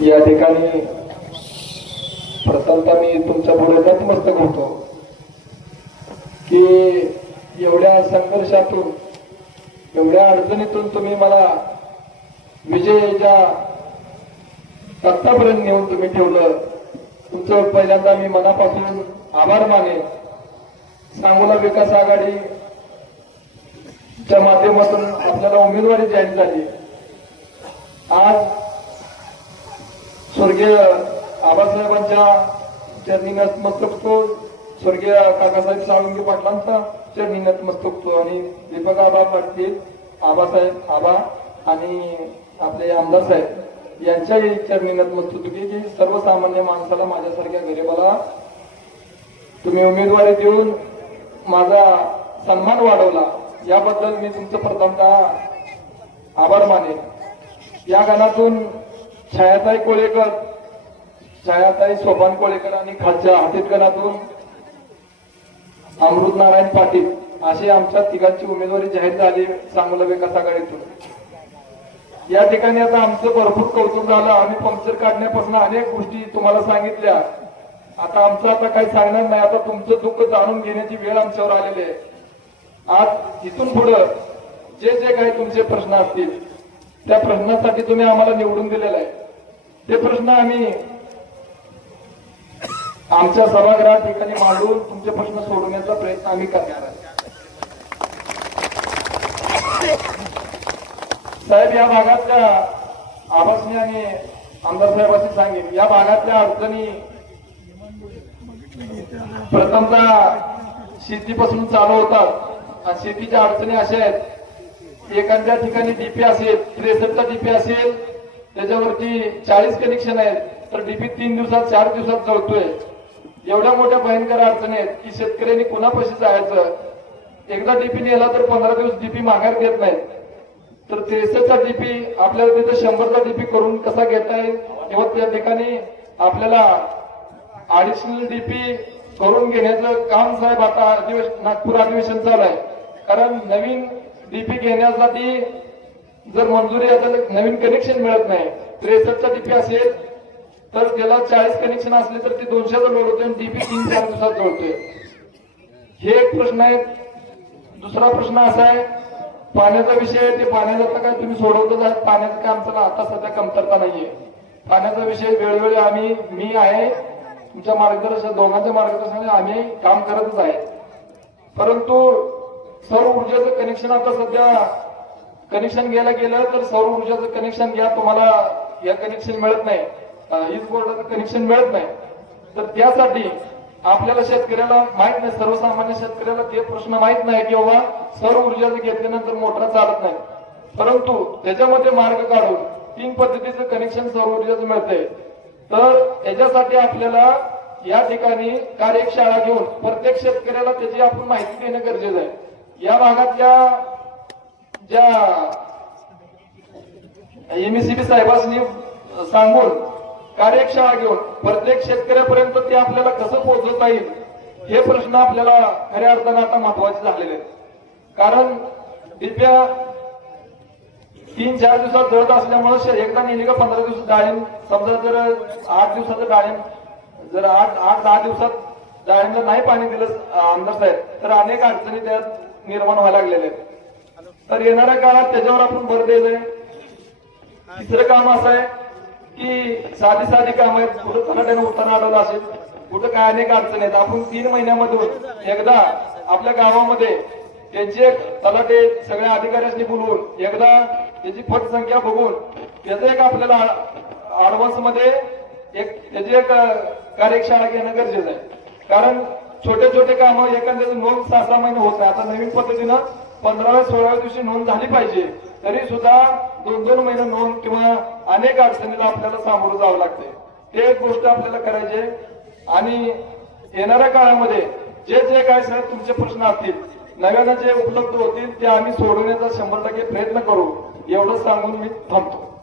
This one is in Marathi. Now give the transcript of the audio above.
या ठिकाणी प्रथमतः मी तुमच्यापुढे नतमस्तक होतो. की एवढ्या संघर्षातून एवढ्या अडचणीतून तुम्ही मला विजयाच्या आतापर्यंत नेऊन तुम्ही ठेवलं. तुमचं पहिल्यांदा मी मनापासून आभार माने सांगोला विकास आघाडी च्या माध्यमातून आपल्याला उमेदवारी जाहीर झाली. आज स्वर्गीय आबासाहेबांच्या चरणी नतमस्तक होतो स्वर्गीय काकासाहेब साळुंगे पाटलांचा चरणी नतमस्तक होतो आणि दीपक आबा पाटील आबासाहेब आबा आणि आपले आमदार साहेब यांच्याही चरणी नतमस्तक की सर्वसामान्य माणसाला माझ्यासारख्या गरीबाला तुम्ही उमेदवारी देऊन माझा सन्मान वाढवला याबद्दल मी तुमचं प्रथमतः आभार मानेन. या गाण्यातून छायाताई कोळेकर छायाताई सोपान कोळेकर आणि खालच्या हातीतगणातून अमृत नारायण पाटील अशी आमच्या तिघांची उमेदवारी जाहीर झाली सांगोला विकास आघाडीतून. या ठिकाणी आता आमचं भरपूर कौतुक झालं. आम्ही पंक्चर काढण्यापासून अनेक गोष्टी तुम्हाला सांगितल्या. आता आमचं आता काही सांगणार नाही. आता तुमचं दुःख जाणून घेण्याची वेळ आमच्यावर आलेली आहे. आज इथून पुढं जे जे काही तुमचे प्रश्न असतील त्या प्रश्नासाठी तुम्ही आम्हाला निवडून दिलेला आहे. ते प्रश्न आम्ही आमच्या सभागृहात ठिकाणी मांडून तुमचे प्रश्न सोडवण्याचा प्रयत्न आम्ही करणार साहेब या भागातल्या आवासने आणि आमदार साहेबांनी सांगेन. या भागातल्या अडचणी प्रथमतः शेतीपासून चालू होतात. आणि शेतीच्या अडचणी अशा आहेत. एखाद्या ठिकाणी डीपी असेल त्रेसष्टचा डीपी असेल त्याच्यावरती चाळीस कनेक्शन आहेत. तर डीपी तीन दिवसात चार दिवसात जळतोय. एवढ्या मोठ्या भयंकर अडचणी आहेत की शेतकऱ्यांनी कुणापाशी जायचं? एकदा डीपी नेला तर पंधरा दिवस डीपी माघार घेत नाहीत. तर त्रेसष्टचा डीपी आपल्याला तिथे शंभरचा डीपी करून कसा घेता येईल? किंवा त्या ठिकाणी आपल्याला अडिशनल डीपी करून घेण्याचं काम साहेब आता अधिवेशन नागपूर अधिवेशन चालू आहे. कारण नवीन डीपी घेण्यासाठी जर मंजुरी आता नवीन कनेक्शन मिळत नाही त्रेसष्टचा डीपी असेल तर त्याला चाळीस कनेक्शन असले तर ते दोनशेचा लोड होते आणि डीपी तीन चार दिवसात जोडतोय. हे एक प्रश्न आहे. दुसरा प्रश्न असा आहे पाण्याचा विषय आहे ते पाण्याचा काय तुम्ही सोडवतच आहात. पाण्याचं काय आमचं आता सध्या कमतरता नाहीये. पाण्याचा विषय वेळोवेळी आम्ही मी आहे तुमच्या मार्गदर्शन दोघांच्या मार्गदर्शनाने आम्ही काम करतच आहे. परंतु सौर ऊर्जेचं कनेक्शन आता सध्या कनेक्शन घ्यायला गेलं तर सौर ऊर्जाचं कनेक्शन घ्या तुम्हाला या कनेक्शन मिळत नाही. वीज बोर्डाचं कनेक्शन मिळत नाही. तर त्यासाठी आपल्याला शेतकऱ्याला माहीत नाही सर्वसामान्य शेतकऱ्याला ते प्रश्न माहीत नाही की बाबा सौर ऊर्जा घेतल्यानंतर मोटर चालत नाही. परंतु त्याच्यामध्ये मार्ग काढून तीन पद्धतीचं कनेक्शन सौर ऊर्जाचं मिळतंय. तर त्याच्यासाठी आपल्याला या ठिकाणी कार्यशाळा घेऊन प्रत्येक शेतकऱ्याला त्याची आपण माहिती देणं गरजेचं आहे. या भागातल्या ज्या एमएससीबी साहेबांनी सांगून कार्यशाळा घेऊन प्रत्येक शेतकऱ्यापर्यंत ते आपल्याला कसं पोहोचवता येईल हे प्रश्न आपल्याला खऱ्या अर्थानं आता महत्त्वाचे झालेले आहेत. कारण दिव्या तीन चार दिवसात जळत असल्यामुळे एकदा नेली का पंधरा दिवस डाळिंब समजा जर आठ दिवसाचं डाळिंब जर आठ आठ दहा दिवसात डाळिंब जर नाही पाणी दिलं आमदार साहेब तर अनेक अडचणी त्यात निर्माण व्हायला लागलेल्या आहेत. तर येणाऱ्या काळात त्याच्यावर आपण भर द्यायचंय तिसरं काम असं आहे की साधी साधी काम आहेत. कुठं तलाट्याने उत्तर अडवलं असेल कुठं काय अनेक अडचणी आहेत. आपण तीन महिन्यामधून एकदा आपल्या गावामध्ये त्यांचे एक तलाटे सगळ्या अधिकाऱ्यांनी बोलवून एकदा त्याची फट संख्या बघून त्याचं एक आपल्याला ऍडव्हान्समध्ये एक त्याची एक कार्यशाळा घेणं गरजेचं आहे. कारण छोटे छोटे काम एखाद्याची नोंद सहा सहा महिने होत नाही. आता नवीन पद्धतीनं पंधराव्या सोळाव्या दिवशी नोंद झाली पाहिजे तरी सुद्धा दोन दोन महिने नोंद किंवा अनेक अडचणीला आपल्याला सामोरं जावं लागते. ते एक गोष्ट आपल्याला करायची आणि येणाऱ्या काळामध्ये जे जे काय साहेब तुमचे प्रश्न असतील नव्यानं जे उपलब्ध होतील ते आम्ही सोडवण्याचा शंभर टक्के प्रयत्न करू. एवढं सांगून मी थांबतो.